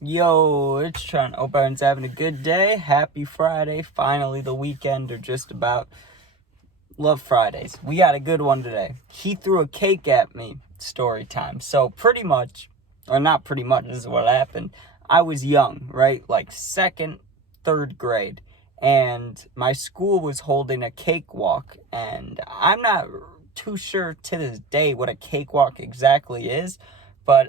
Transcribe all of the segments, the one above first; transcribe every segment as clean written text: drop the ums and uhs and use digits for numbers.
Yo, it's Trent. Hope everyone's having a good day. Happy Friday. Finally, the weekend or just about. Love Fridays. We got a good one today. He threw a cake at me. Story time. So pretty much, or not pretty much, this is what happened. I was young, right? Like second, third grade. And my school was holding a cakewalk. And I'm not too sure to this day what a cakewalk exactly is. But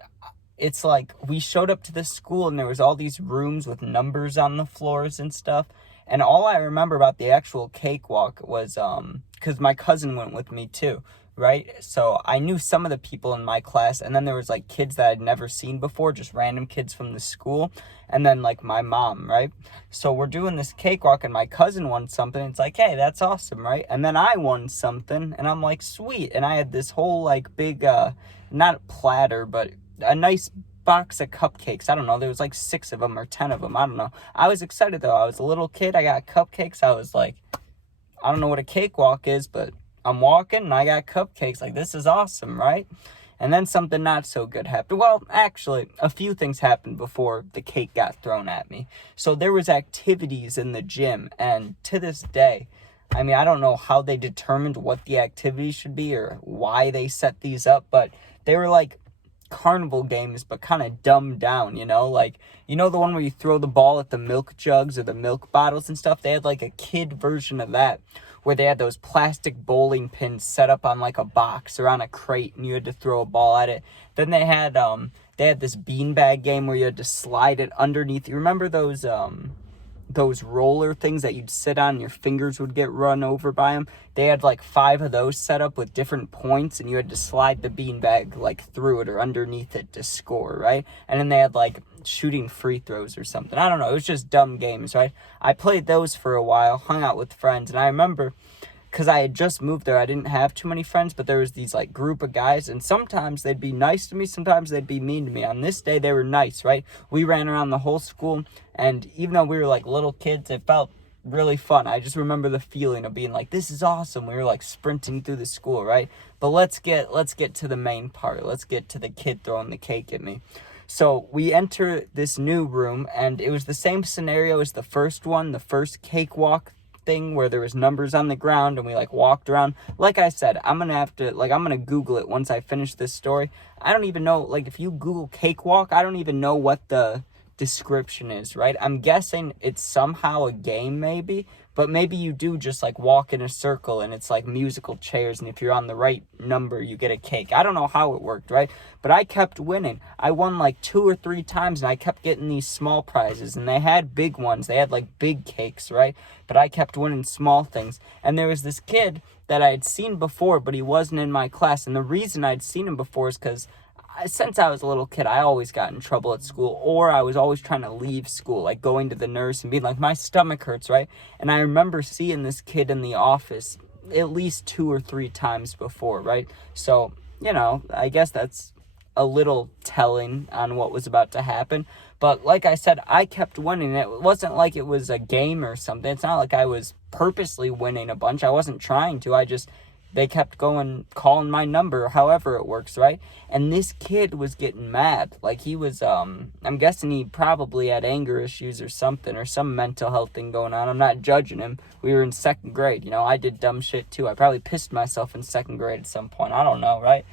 it's like we showed up to the school and there was all these rooms with numbers on the floors and stuff. And all I remember about the actual cakewalk was because my cousin went with me too, right? So I knew some of the people in my class, and then there was like kids that I'd never seen before, just random kids from the school, and then like my mom, right? So we're doing this cakewalk and my cousin won something. It's like, hey, that's awesome, right? And then I won something and I'm like, sweet. And I had this whole like big not platter, but a nice box of cupcakes. I don't know, there was like 6 of them or 10 of them. I don't know. I was excited though. I was a little kid. I got cupcakes. I was like, I don't know what a cakewalk is, but I'm walking and I got cupcakes. Like, this is awesome, right? And then something not so good happened. Well, actually, a few things happened before the cake got thrown at me. So there was activities in the gym, and to this day, I mean, I don't know how they determined what the activities should be or why they set these up, but they were like carnival games, but kind of dumbed down, like, the one where you throw the ball at the milk jugs or the milk bottles and stuff. They had like a kid version of that where they had those plastic bowling pins set up on like a box or on a crate, and you had to throw a ball at it. Then they had this beanbag game where you had to slide it underneath. You remember those roller things that you'd sit on and your fingers would get run over by them? They had like 5 of those set up with different points, and you had to slide the beanbag like through it or underneath it to score, right? And then they had like shooting free throws or something. I don't know. It was just dumb games, right? I played those for a while, hung out with friends, and I remember because I had just moved there, I didn't have too many friends, but there was these like group of guys, and sometimes they'd be nice to me, sometimes they'd be mean to me. On this day, they were nice, right? We ran around the whole school, and even though we were like little kids, it felt really fun. I just remember the feeling of being like, this is awesome. We were like sprinting through the school, right? But let's get to the main part. Let's get to the kid throwing the cake at me. So we enter this new room, and it was the same scenario as the first one, the first cakewalk thing where there was numbers on the ground and we like walked around. Like I said, I'm gonna Google it once I finish this story. I don't even know, like, if you Google cakewalk, I don't even know what the description is, right? I'm guessing it's somehow a game maybe, but maybe you do just like walk in a circle and it's like musical chairs, and if you're on the right number you get a cake. I don't know how it worked, right? But I kept winning. I won like 2 or 3 times, and I kept getting these small prizes, and they had big ones. They had like big cakes, right? But I kept winning small things. And there was this kid that I had seen before, but he wasn't in my class, and the reason I'd seen him before is because since I was a little kid, I always got in trouble at school, or I was always trying to leave school, like going to the nurse and being like, my stomach hurts, right? And I remember seeing this kid in the office at least 2 or 3 times before, right? So, I guess that's a little telling on what was about to happen. But like I said, I kept winning. It wasn't like it was a game or something. It's not like I was purposely winning a bunch. I wasn't trying to. They kept calling my number, however it works, right? And this kid was getting mad. Like, he was, I'm guessing he probably had anger issues or something, or some mental health thing going on. I'm not judging him. We were in 2nd grade, I did dumb shit too. I probably pissed myself in 2nd grade at some point. I don't know, right?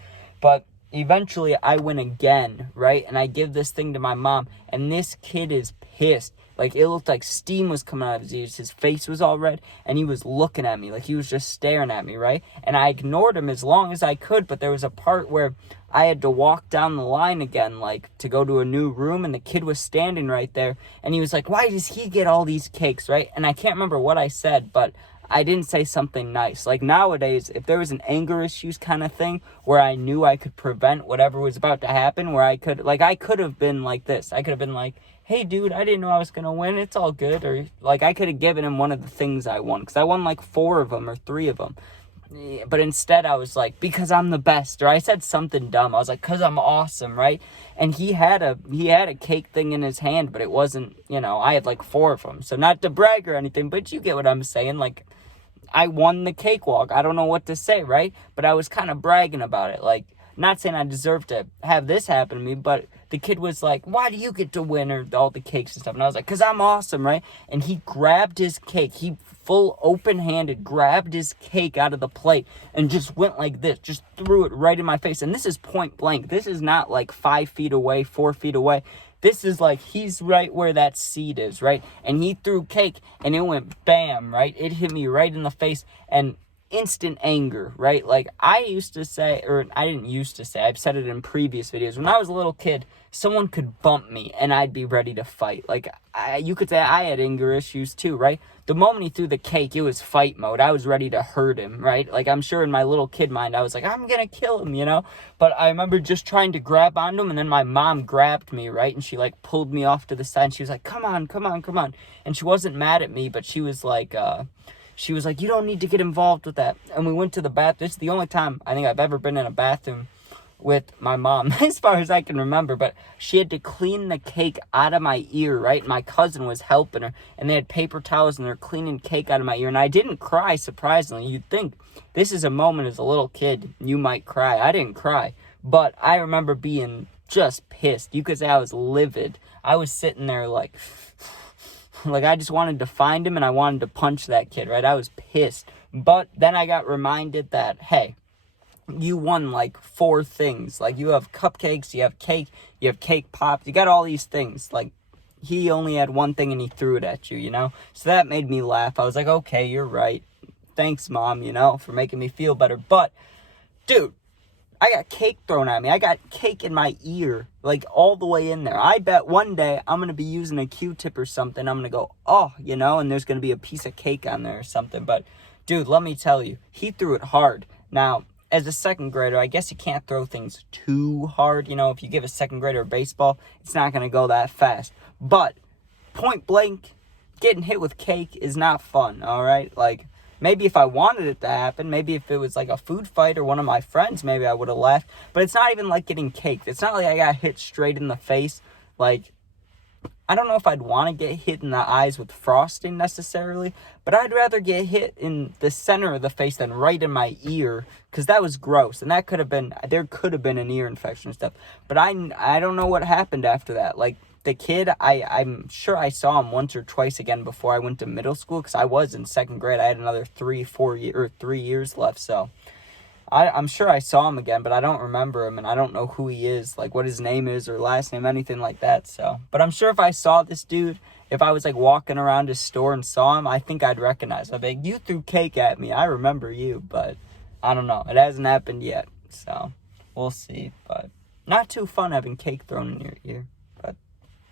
But eventually I win again, right? And I give this thing to my mom, and this kid is pissed. Like, it looked like steam was coming out of his ears. His face was all red, and he was looking at me. Like, he was just staring at me, right? And I ignored him as long as I could, but there was a part where I had to walk down the line again, like, to go to a new room, and the kid was standing right there, and he was like, why does he get all these cakes, right? And I can't remember what I said, but I didn't say something nice. Like, nowadays, if there was an anger issues kind of thing where I knew I could prevent whatever was about to happen, where I could have been like this. I could have been like, hey, dude, I didn't know I was going to win. It's all good. Or, like, I could have given him one of the things I won, because I won, like, 4 of them or 3 of them. But instead, I was like, because I'm the best. Or I said something dumb. I was like, because I'm awesome, right? And he had a cake thing in his hand, but it wasn't, I had, like, 4 of them. So not to brag or anything, but you get what I'm saying. Like, I won the cakewalk. I don't know what to say, right? But I was kind of bragging about it. Like, not saying I deserve to have this happen to me, but the kid was like, why do you get to win or all the cakes and stuff? And I was like, because I'm awesome, right? And he grabbed his cake. He full open-handed grabbed his cake out of the plate and just went like this, just threw it right in my face. And this is point blank. This is not like 5 feet away, 4 feet away. This is like, he's right where that seat is, right? And he threw cake, and it went bam, right? It hit me right in the face, and instant anger, right? Like, I used to say, or I didn't used to say, I've said it in previous videos. When I was a little kid, someone could bump me, and I'd be ready to fight. Like, you could say I had anger issues too, right? The moment he threw the cake, it was fight mode. I was ready to hurt him, right? Like, I'm sure in my little kid mind, I was like, I'm gonna kill him, you know? But I remember just trying to grab onto him, and then my mom grabbed me, right? And she, like, pulled me off to the side, and she was like, come on, come on, come on. And she wasn't mad at me, but she was like, you don't need to get involved with that. And we went to the bathroom. This is the only time I think I've ever been in a bathroom with my mom, as far as I can remember, but she had to clean the cake out of my ear, right? My cousin was helping her, and they had paper towels, and they're cleaning cake out of my ear, and I didn't cry, surprisingly. You'd think this is a moment as a little kid, you might cry. I didn't cry, but I remember being just pissed. You could say I was livid. I was sitting there like I just wanted to find him, and I wanted to punch that kid, right? I was pissed, but then I got reminded that, hey, you won like 4 things. Like, you have cupcakes, you have cake pops, you got all these things. Like, he only had one thing and he threw it at you, you know? So that made me laugh. I was like, okay, you're right. Thanks, Mom, you know, for making me feel better. But, dude, I got cake thrown at me. I got cake in my ear, like all the way in there. I bet one day I'm going to be using a Q-tip or something. I'm going to go, oh, you know, and there's going to be a piece of cake on there or something. But, dude, let me tell you, he threw it hard. Now, as a second grader, I guess you can't throw things too hard. You know, if you give a second grader a baseball, it's not going to go that fast. But point blank, getting hit with cake is not fun, all right? Like, maybe if I wanted it to happen, maybe if it was like a food fight or one of my friends, maybe I would have laughed. But it's not even like getting caked. It's not like I got hit straight in the face. Like, I don't know if I'd want to get hit in the eyes with frosting necessarily, but I'd rather get hit in the center of the face than right in my ear, because that was gross, and there could have been an ear infection and stuff. But I don't know what happened after that. Like, the kid, I'm sure I saw him once or twice again before I went to middle school, because I was in second grade. I had another 3 years left, so I'm sure I saw him again, but I don't remember him, and I don't know who he is, like what his name is or last name, anything like that. So, but I'm sure if I saw this dude, if I was like walking around his store and saw him, I think I'd recognize him. I'd be like, you threw cake at me. I remember you, but I don't know. It hasn't happened yet, so we'll see. But not too fun having cake thrown in your ear. But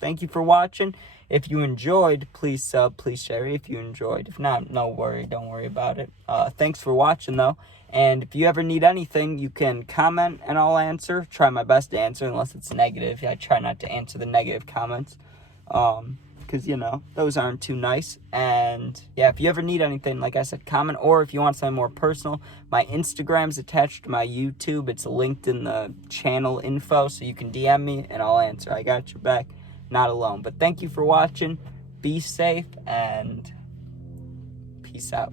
thank you for watching. If you enjoyed, please sub, please share if you enjoyed. If not, no worry, don't worry about it. Thanks for watching, though. And if you ever need anything, you can comment and I'll answer. Try my best to answer, unless it's negative. I try not to answer the negative comments, because, you know, those aren't too nice. And, yeah, if you ever need anything, like I said, comment. Or if you want something more personal, my Instagram's attached to my YouTube. It's linked in the channel info, so you can DM me and I'll answer. I got your back. Not alone. But thank you for watching. Be safe and peace out.